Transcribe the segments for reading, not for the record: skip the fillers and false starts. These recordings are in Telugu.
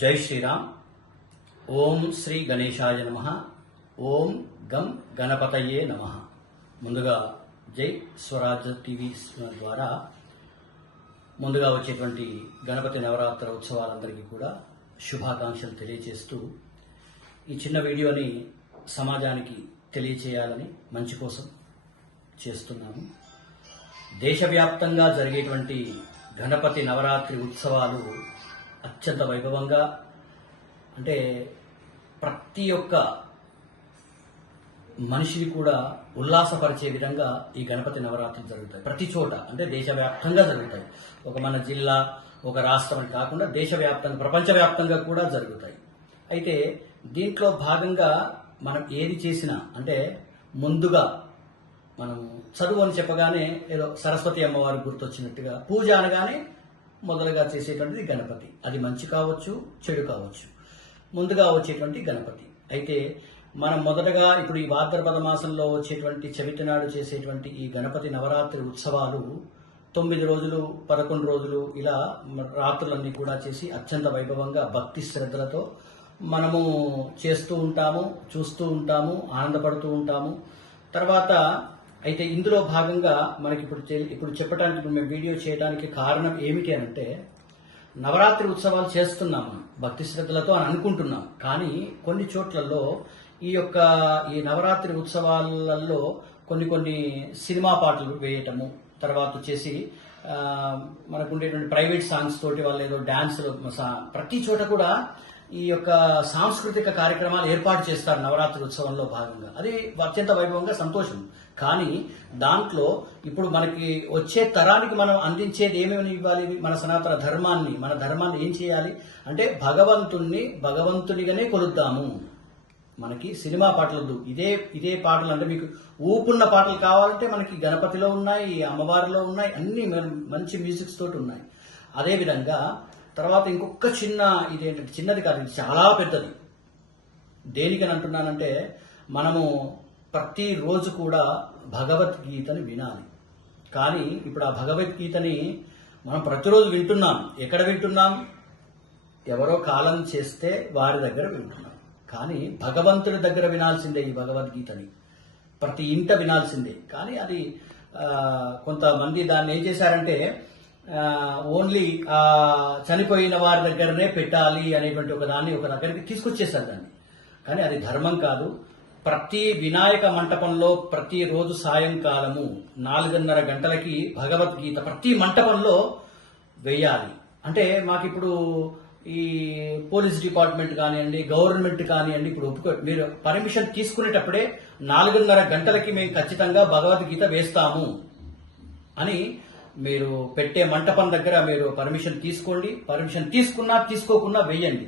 జై శ్రీరామ్. ఓం శ్రీ గణేశాయ నమః. ఓం గం గణపతయే నమః. ముందుగా జై స్వరాజ్య టీవీ ద్వారా ముందుగా వచ్చేటువంటి గణపతి నవరాత్రి ఉత్సవాలందరికీ కూడా శుభాకాంక్షలు తెలియజేస్తూ ఈ చిన్న వీడియోని సమాజానికి తెలియచేయాలని మంచి కోసం చేస్తున్నాము. దేశవ్యాప్తంగా జరిగేటువంటి గణపతి నవరాత్రి ఉత్సవాలు అత్యంత వైభవంగా, అంటే ప్రతి ఒక్క మనిషిని కూడా ఉల్లాసపరిచే విధంగా ఈ గణపతి నవరాత్రులు జరుగుతాయి. ప్రతి చోట, అంటే దేశవ్యాప్తంగా జరుగుతాయి. ఒక మన జిల్లా, ఒక రాష్ట్రం అని కాకుండా దేశవ్యాప్తంగా, ప్రపంచవ్యాప్తంగా కూడా జరుగుతాయి. అయితే దీంట్లో భాగంగా మనం ఏది చేసినా, అంటే ముందుగా మనం చదువు అని చెప్పగానే ఏదో సరస్వతి అమ్మవారు గుర్తొచ్చినట్టుగా, పూజ అనగానే మొదలుగా చేసేటువంటిది గణపతి. అది మంచి కావచ్చు, చెడు కావచ్చు, ముందుగా వచ్చేటువంటి గణపతి. అయితే మనం మొదటగా ఇప్పుడు ఈ భాద్రపద మాసంలో వచ్చేటువంటి చవితి నాడు చేసేటువంటి ఈ గణపతి నవరాత్రి ఉత్సవాలు 9 రోజులు, 11 రోజులు ఇలా రాత్రులన్నీ కూడా చేసి అత్యంత వైభవంగా భక్తి శ్రద్ధలతో మనము చేస్తూ ఉంటాము, చూస్తూ ఉంటాము, ఆనందపడుతూ ఉంటాము. తర్వాత అయితే ఇందులో భాగంగా మనకి ఇప్పుడు చెప్పడానికి, ఇప్పుడు మేము వీడియో చేయడానికి కారణం ఏమిటి అంటే, నవరాత్రి ఉత్సవాలు చేస్తున్నాము భక్తి శ్రద్ధలతో అని అనుకుంటున్నాం. కానీ కొన్ని చోట్లలో ఈ నవరాత్రి ఉత్సవాలలో కొన్ని సినిమా పాటలు వేయటము, తర్వాత వచ్చేసి మనకు ఉండేటువంటి ప్రైవేట్ సాంగ్స్ తోటి వాళ్ళు ఏదో డాన్సులు, ప్రతి చోట కూడా ఈ యొక్క సాంస్కృతిక కార్యక్రమాలు ఏర్పాటు చేస్తారు నవరాత్రి ఉత్సవంలో భాగంగా. అది అత్యంత వైభవంగా, సంతోషం. కానీ దాంట్లో ఇప్పుడు మనకి వచ్చే తరానికి మనం అందించేది ఏమేమి ఇవ్వాలి? మన సనాతన ధర్మాన్ని, మన ధర్మాన్ని ఏం చేయాలి అంటే, భగవంతునిగానే కొలుద్దాము. మనకి సినిమా పాటలు ఇదే పాటలు, అంటే మీకు ఊపున్న పాటలు కావాలంటే మనకి గణపతిలో ఉన్నాయి, అమ్మవారిలో ఉన్నాయి, అన్ని మంచి మ్యూజిక్స్ తోటి ఉన్నాయి. అదేవిధంగా తర్వాత ఇంకొక ఇదేంటంటే, చిన్నది కాదు, ఇది చాలా పెద్దది. దేనికని అంటున్నానంటే, మనము ప్రతిరోజు కూడా భగవద్గీతని వినాలి. కానీ ఇప్పుడు ఆ భగవద్గీతని మనం ప్రతిరోజు వింటున్నాం. ఎక్కడ వింటున్నాం? ఎవరో కాలం చేస్తే వారి దగ్గర వింటున్నాం. కానీ భగవంతుడి దగ్గర వినాల్సిందే ఈ భగవద్గీతని, ప్రతి ఇంట వినాల్సిందే. కానీ అది కొంతమంది దాన్ని ఏం చేశారంటే, ఓన్లీ చనిపోయిన వారి దగ్గరనే పెట్టాలి అనేటువంటి ఒక దగ్గరికి తీసుకొచ్చేశారు దాన్ని. కానీ అది ధర్మం కాదు. ప్రతి వినాయక మంటపంలో ప్రతిరోజు సాయంకాలము 4:30 గంటలకి భగవద్గీత ప్రతి మంటపంలో వేయాలి. అంటే మాకిప్పుడు ఈ పోలీస్ డిపార్ట్మెంట్ కానివ్వండి, గవర్నమెంట్ కానివ్వండి, ఇప్పుడు మీరు పర్మిషన్ తీసుకునేటప్పుడే 4:30 గంటలకి మేము ఖచ్చితంగా భగవద్గీత వేస్తాము అని మీరు పెట్టే మంటపం దగ్గర మీరు పర్మిషన్ తీసుకోండి. పర్మిషన్ తీసుకున్నా తీసుకోకున్నా వేయండి.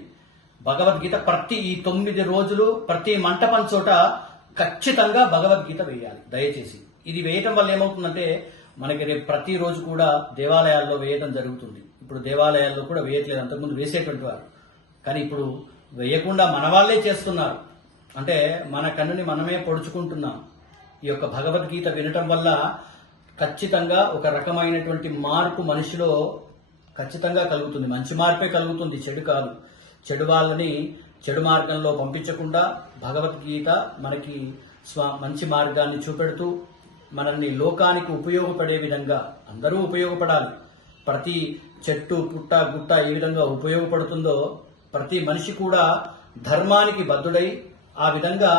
భగవద్గీత ప్రతి ఈ 9 రోజులు ప్రతి మంటపం చోట ఖచ్చితంగా భగవద్గీత వేయాలి దయచేసి. ఇది వేయటం వల్ల ఏమవుతుందంటే, మనకి రేపు ప్రతిరోజు కూడా దేవాలయాల్లో వేయడం జరుగుతుంది. ఇప్పుడు దేవాలయాల్లో కూడా వేయట్లేదు, అంతకుముందు వేసేటువంటి వారు. కానీ ఇప్పుడు వేయకుండా మన వాళ్ళే చేస్తున్నారు. అంటే మన కన్నుని మనమే పొడుచుకుంటున్నాం. ఈ యొక్క భగవద్గీత వినటం వల్ల ఖచ్చితంగా ఒక రకమైనటువంటి మార్పు మనిషిలో ఖచ్చితంగా కలుగుతుంది. మంచి మార్పే కలుగుతుంది, చెడు కాదు. చెడు వాళ్ళని చెడు మార్గంలో పంపించకుండా భగవద్గీత మనకి మంచి మార్గాన్ని చూపెడుతూ మనల్ని లోకానికి ఉపయోగపడే విధంగా, అందరూ ఉపయోగపడాలి. ప్రతి చెట్టు, పుట్ట, గుట్ట ఏ విధంగా ఉపయోగపడుతుందో ప్రతి మనిషి కూడా ధర్మానికి బద్ధుడై ఆ విధంగా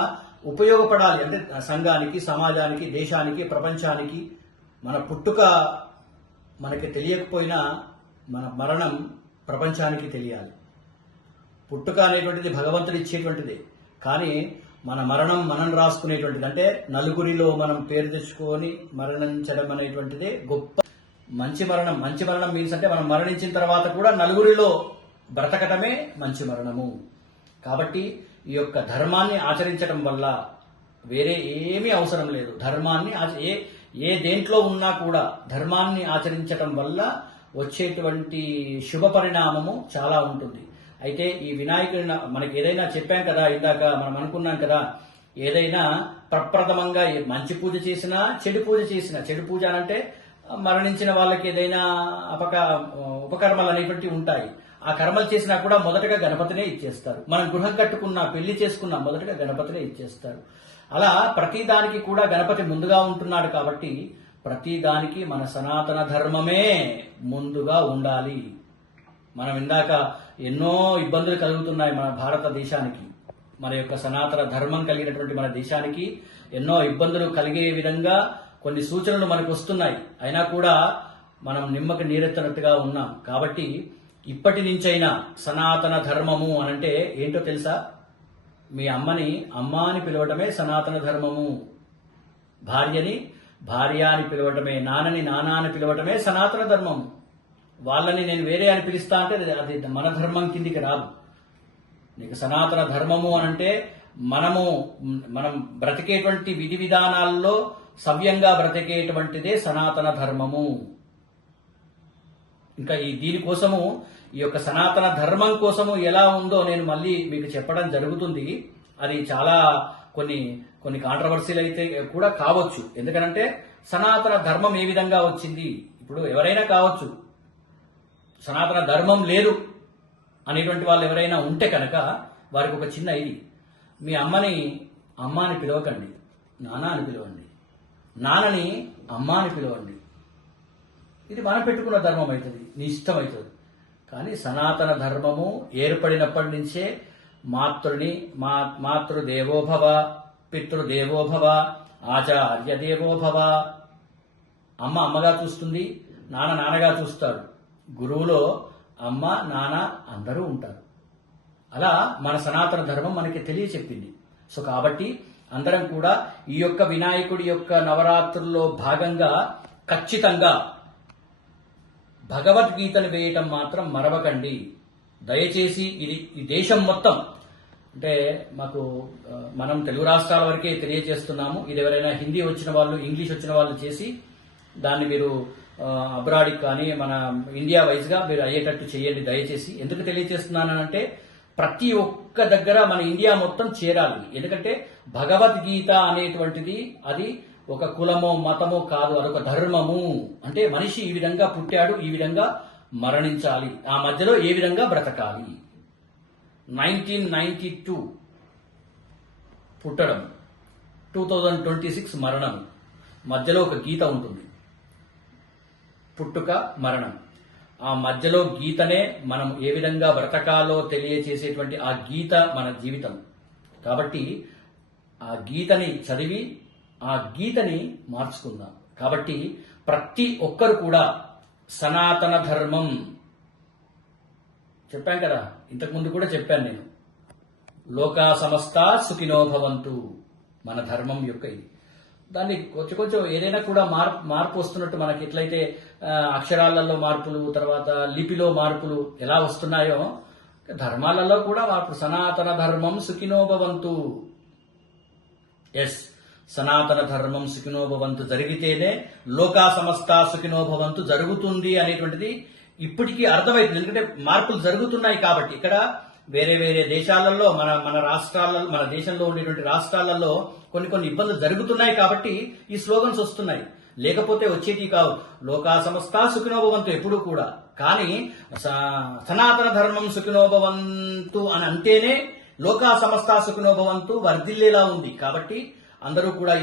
ఉపయోగపడాలి. అంటే సంఘానికి, సమాజానికి, దేశానికి, ప్రపంచానికి. మన పుట్టుక మనకి తెలియకపోయినా మన మరణం ప్రపంచానికి తెలియాలి. పుట్టుక అనేటువంటిది భగవంతుడు ఇచ్చేటువంటిది. కానీ మన మరణం మనం రాసుకునేటువంటిది. అంటే నలుగురిలో మనం పేరు తెచ్చుకొని మరణించడం అనేటువంటిదే గొప్ప మంచి మరణం. మంచి మరణం మీన్స్ అంటే మనం మరణించిన తర్వాత కూడా నలుగురిలో బ్రతకటమే మంచి మరణము. కాబట్టి ఈ యొక్క ధర్మాన్ని ఆచరించడం వల్ల వేరే ఏమీ అవసరం లేదు. ధర్మాన్ని ఏ దేంట్లో ఉన్నా కూడా ధర్మాన్ని ఆచరించటం వల్ల వచ్చేటువంటి శుభ పరిణామము చాలా ఉంటుంది. అయితే ఈ వినాయకుడి మనకి ఏదైనా చెప్పాం కదా, ఇందాక మనం అనుకున్నాం కదా, ఏదైనా ప్రప్రథమంగా మంచి పూజ చేసినా, చెడు పూజ చేసినా, చెడు పూజ అంటే మరణించిన వాళ్ళకి ఏదైనా ఉపకర్మలు అనేటువంటివి ఉంటాయి. ఆ కర్మలు చేసినా కూడా మొదటగా గణపతినే ఇచ్చేస్తారు. మనం గృహం కట్టుకున్నా, పెళ్లి చేసుకున్నా మొదటగా గణపతినే ఇచ్చేస్తారు. అలా ప్రతి దానికి కూడా గణపతి ముందుగా ఉంటున్నాడు కాబట్టి ప్రతి దానికి మన సనాతన ధర్మమే ముందుగా ఉండాలి. మనం ఇందాక ఎన్నో ఇబ్బందులు కలుగుతున్నాయి మన భారతదేశానికి, మన యొక్క సనాతన ధర్మం కలిగినటువంటి మన దేశానికి ఎన్నో ఇబ్బందులు కలిగే విధంగా కొన్ని సూచనలు మనకు వస్తున్నాయి. అయినా కూడా మనం నిమ్మకి నీరెత్తనట్టుగా ఉన్నాం. కాబట్టి ఇప్పటి నుంచైనా సనాతన ధర్మము అనంటే ఏంటో తెలుసా? మీ అమ్మని అమ్మ అని పిలవటమే సనాతన ధర్మము, భార్యని భార్య అని పిలవటమే, నాన్నని నాన్న అని పిలవటమే సనాతన ధర్మము. వాళ్ళని నేను వేరే అని పిలుస్తా అంటే అది మన ధర్మం కిందికి రాదు. నీకు సనాతన ధర్మము అనంటే మనం బ్రతికేటువంటి విధి విధానాల్లో సవ్యంగా బ్రతికేటువంటిదే సనాతన ధర్మము. ఇంకా దీనికోసము ఈ యొక్క సనాతన ధర్మం కోసము ఎలా ఉందో నేను మళ్ళీ మీకు చెప్పడం జరుగుతుంది. అది చాలా కొన్ని కాంట్రవర్సీలు అయితే కూడా కావచ్చు. ఎందుకనంటే సనాతన ధర్మం ఏ విధంగా వచ్చింది, ఇప్పుడు ఎవరైనా కావచ్చు సనాతన ధర్మం లేదు అనేటువంటి వాళ్ళు ఎవరైనా ఉంటే కనుక వారికి ఒక చిన్న ఇది, మీ అమ్మని అమ్మ అని పిలవకండి, నాన్న అని పిలవండి, నాన్నని అమ్మ అని పిలవండి. ఇది మనం పెట్టుకున్న ధర్మం అవుతుంది, నీ ఇష్టం అవుతుంది. కానీ సనాతన ధర్మము ఏర్పడినప్పటి నుంచే మాతృదేవోభవ, పితృదేవోభవ, ఆచార్య దేవోభవ. అమ్మ అమ్మగా చూస్తుంది, నాన్న నాన్నగా చూస్తాడు. గురువులో అమ్మ నాన్న అందరూ ఉంటారు. అలా మన సనాతన ధర్మం మనకి తెలియచెప్పింది. సో కాబట్టి అందరం కూడా ఈ యొక్క వినాయకుడి యొక్క నవరాత్రుల్లో భాగంగా ఖచ్చితంగా భగవద్గీతను వేయటం మాత్రం మరవకండి దయచేసి. ఇది ఈ దేశం మొత్తం, అంటే మనం తెలుగు రాష్ట్రాల వరకే తెలియజేస్తున్నాము. ఇది ఎవరైనా హిందీ వచ్చిన వాళ్ళు, ఇంగ్లీష్ వచ్చిన వాళ్ళు చేసి దాన్ని మీరు అబ్రాడ్కి కానీ మన ఇండియా వైజ్గా మీరు అయ్యేటట్టు చేయండి దయచేసి. ఎందుకు తెలియజేస్తున్నానంటే ప్రతి ఒక్క దగ్గర మన ఇండియా మొత్తం చేరాలి. ఎందుకంటే భగవద్గీత అనేటువంటిది అది ఒక కులమో మతమో కాదు, అదొక ధర్మము. అంటే మనిషి ఈ విధంగా పుట్టాడు, ఈ విధంగా మరణించాలి, ఆ మధ్యలో ఏ విధంగా బ్రతకాలి. 1992 పుట్టడం, 2026 మరణం, మధ్యలో ఒక గీత ఉంటుంది, పుట్టుక మరణం. ఆ మధ్యలో గీతనే మనం ఏ విధంగా బ్రతకాలో తెలియచేసేటువంటి ఆ గీత మన జీవితం. కాబట్టి ఆ గీతని చదివి ఆ గీతని మార్చుకుందాం. కాబట్టి ప్రతి ఒక్కరు కూడా సనాతన ధర్మం చెప్పాను కదా, ఇంతకుముందు కూడా చెప్పాను నేను, లోకా సమస్త సుఖినో భవంతు మన ధర్మం యొక్క ఇది. దాన్ని కొంచెం ఏదైనా కూడా మార్పు వస్తున్నట్టు మనకి ఎట్లయితే అక్షరాలలో మార్పులు, తర్వాత లిపిలో మార్పులు ఎలా వస్తున్నాయో ధర్మాలలో కూడా మార్పు. సనాతన ధర్మం సుఖినో భవంతు. ఎస్, సనాతన ధర్మం సుఖినో భవంతు జరిగితేనే లోకా సమస్త సుఖినో భవంతు జరుగుతుంది అనేటువంటిది ఇప్పటికీ అర్థమవుతుంది. ఎందుకంటే మార్పులు జరుగుతున్నాయి కాబట్టి. ఇక్కడ వేరే వేరే దేశాలలో మన రాష్ట్రాలలో, మన దేశంలో ఉండేటువంటి రాష్ట్రాలలో కొన్ని ఇబ్బందులు జరుగుతున్నాయి కాబట్టి ఈ స్లోగన్స్ వస్తున్నాయి. లేకపోతే వచ్చేటి కావు. లోకా సమస్త సుఖినో భవంతు ఎప్పుడు కూడా. కానీ సనాతన ధర్మం సుఖినో భవంతు అని అంటేనే లోకా సమస్త సుఖినో భవంతు వర్ధిల్లేలా ఉంది. కాబట్టి అందరూ కూడా